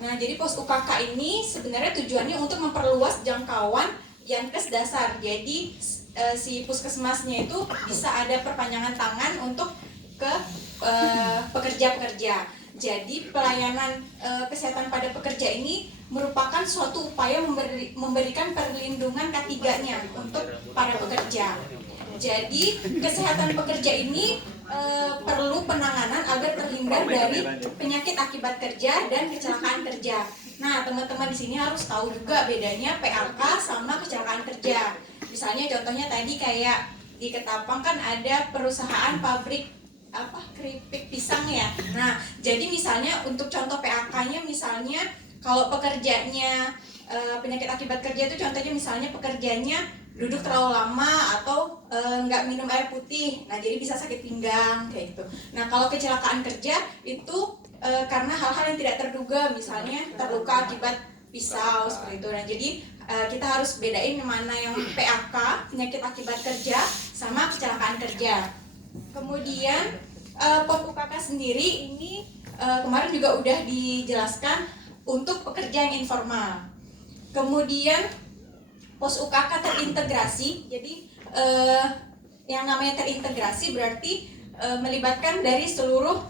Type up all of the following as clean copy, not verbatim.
Nah, jadi pos UKK ini sebenarnya tujuannya untuk memperluas jangkauan Yankes dasar. Jadi si puskesmasnya itu bisa ada perpanjangan tangan untuk ke pekerja-pekerja. Jadi pelayanan kesehatan pada pekerja ini merupakan suatu upaya memberikan perlindungan K3-nya untuk para pekerja. Jadi kesehatan pekerja ini perlu penanganan agar terhindar dari penyakit akibat kerja dan kecelakaan kerja. Nah, teman-teman di sini harus tahu juga bedanya PHK sama kecelakaan kerja. Misalnya contohnya tadi kayak di Ketapang kan ada perusahaan pabrik keripik pisang ya. Nah, jadi misalnya untuk contoh PHK-nya misalnya kalau pekerjanya penyakit akibat kerja itu contohnya misalnya pekerjanya duduk terlalu lama atau nggak minum air putih, nah jadi bisa sakit pinggang kayak gitu. Nah kalau kecelakaan kerja itu karena hal-hal yang tidak terduga, misalnya terluka akibat pisau seperti itu. Nah jadi kita harus bedain mana yang PAK penyakit akibat kerja sama kecelakaan kerja. Kemudian POP UKK sendiri ini kemarin juga udah dijelaskan untuk pekerja yang informal. Kemudian pos UKK terintegrasi, jadi yang namanya terintegrasi berarti melibatkan dari seluruh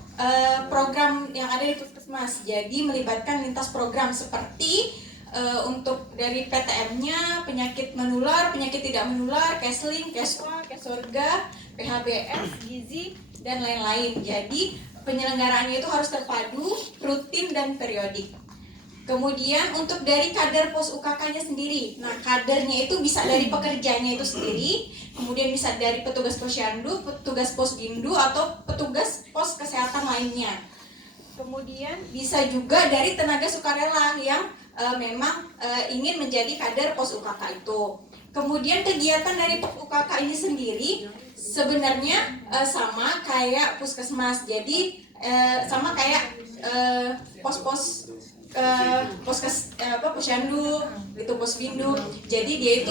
program yang ada di puskesmas. Jadi melibatkan lintas program seperti untuk dari PTM-nya, penyakit menular, penyakit tidak menular, Kesling, Keswa, Kesorga, PHBS, Gizi, dan lain-lain. Jadi penyelenggaraannya itu harus terpadu, rutin, dan periodik. Kemudian untuk dari kader pos UKK-nya sendiri, nah kadernya itu bisa dari pekerjanya itu sendiri, kemudian bisa dari petugas posyandu, petugas posbindu, atau petugas pos kesehatan lainnya. Kemudian bisa juga dari tenaga sukarela yang memang ingin menjadi kader pos UKK itu. Kemudian kegiatan dari pos UKK ini sendiri sebenarnya sama kayak puskesmas, jadi sama kayak pos-pos posyandu itu posbindu. Jadi dia itu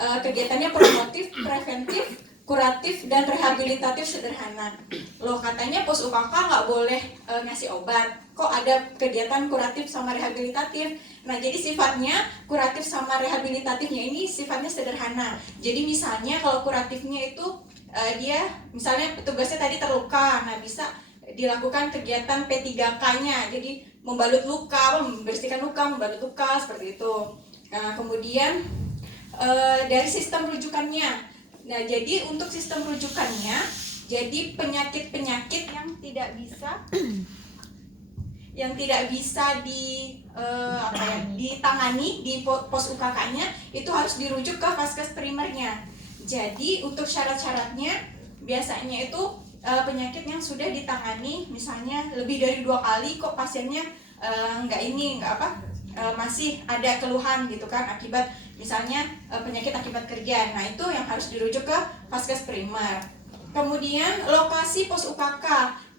kegiatannya promotif, preventif, kuratif, dan rehabilitatif sederhana. Loh katanya pos UKK nggak boleh ngasih obat, kok ada kegiatan kuratif sama rehabilitatif? Nah jadi sifatnya kuratif sama rehabilitatifnya ini sifatnya sederhana. Jadi misalnya kalau kuratifnya itu dia misalnya petugasnya tadi terluka, nah bisa dilakukan kegiatan P3K-nya, jadi membalut luka, membersihkan luka, membalut luka seperti itu. Nah kemudian dari sistem rujukannya, nah jadi untuk sistem rujukannya, jadi penyakit-penyakit yang tidak bisa ditangani di pos UKK-nya itu harus dirujuk ke vaskes primernya. Jadi untuk syarat-syaratnya biasanya itu penyakit yang sudah ditangani misalnya lebih dari 2 kali kok pasiennya masih ada keluhan gitu kan akibat misalnya penyakit akibat kerja. Nah itu yang harus dirujuk ke vaskes primer. Kemudian lokasi pos UKK,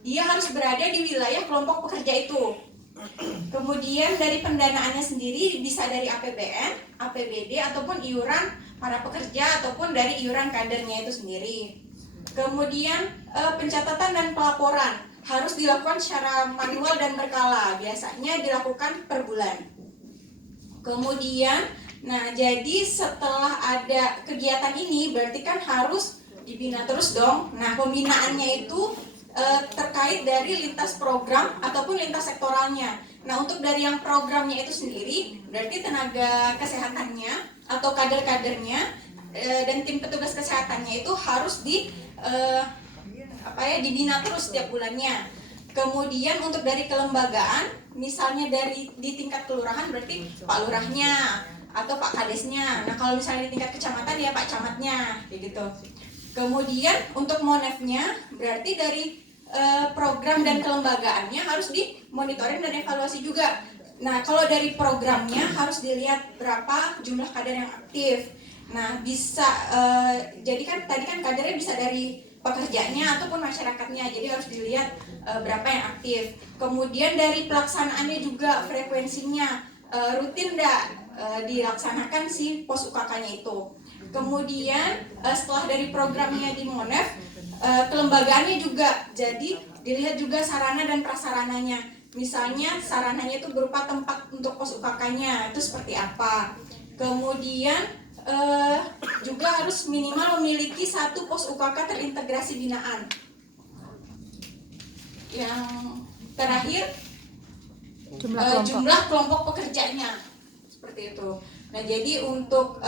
dia harus berada di wilayah kelompok pekerja itu. Kemudian dari pendanaannya sendiri bisa dari APBN, APBD, ataupun iuran para pekerja ataupun dari iuran kadernya itu sendiri. Kemudian pencatatan dan pelaporan harus dilakukan secara manual dan berkala, biasanya dilakukan per bulan. Kemudian, nah jadi setelah ada kegiatan ini berarti kan harus dibina terus dong. Nah pembinaannya itu terkait dari lintas program ataupun lintas sektoralnya. Nah untuk dari yang programnya itu sendiri berarti tenaga kesehatannya atau kader-kadernya dan tim petugas kesehatannya itu harus dibina terus setiap bulannya. Kemudian untuk dari kelembagaan, misalnya di tingkat kelurahan berarti Pak Lurahnya atau Pak Kadesnya. Nah kalau misalnya di tingkat kecamatan ya Pak Camatnya, kayak gitu. Kemudian untuk monefnya berarti dari program dan kelembagaannya harus dimonitoring dan evaluasi juga. Nah kalau dari programnya harus dilihat berapa jumlah kader yang aktif. Nah bisa jadi kan tadi kan kadernya bisa dari pekerjanya ataupun masyarakatnya, jadi harus dilihat berapa yang aktif. Kemudian dari pelaksanaannya juga frekuensinya rutin enggak dilaksanakan si pos UKK-nya itu. Kemudian setelah dari programnya di Monef, kelembagaannya juga, jadi dilihat juga sarana dan prasarananya. Misalnya sarananya itu berupa tempat untuk pos UKK-nya itu seperti apa. Kemudian juga harus minimal memiliki 1 pos UKK terintegrasi binaan. Yang terakhir jumlah kelompok pekerjanya seperti itu. Nah, jadi untuk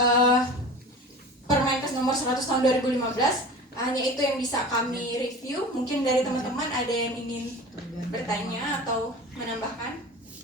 Permenkes nomor 100 tahun 2015 hanya itu yang bisa kami review. Mungkin dari teman-teman ada yang ingin bertanya atau menambahkan?